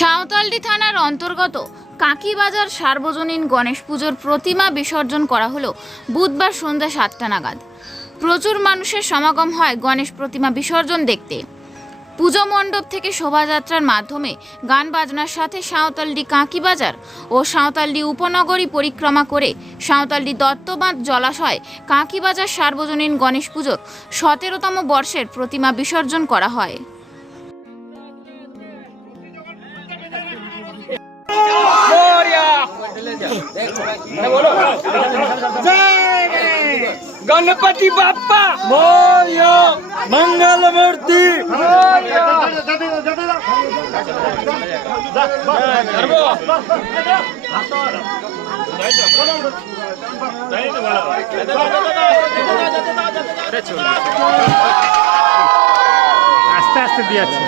সাঁওতালডি থানার অন্তর্গত কাঁকিবাজার সার্বজনীন গণেশ পুজোর প্রতিমা বিসর্জন করা হলো বুধবার সন্ধ্যা 7টা নাগাদ। প্রচুর মানুষের সমাগম হয় গণেশ প্রতিমা বিসর্জন দেখতে। পুজো মণ্ডপ থেকে শোভাযাত্রার মাধ্যমে গান বাজনার সাথে সাঁওতালডি কাঁকিবাজার ও সাঁওতালডি উপনগরী পরিক্রমা করে সাঁওতালডি দত্তবাঁধ জলাশয় কাঁকিবাজার সার্বজনীন গণেশ পুজোর 17তম বর্ষের প্রতিমা বিসর্জন করা হয়। गणपति बाप्पा मोरया, मंगल मूर्ति আস্তে আস্তে দিয়েছে।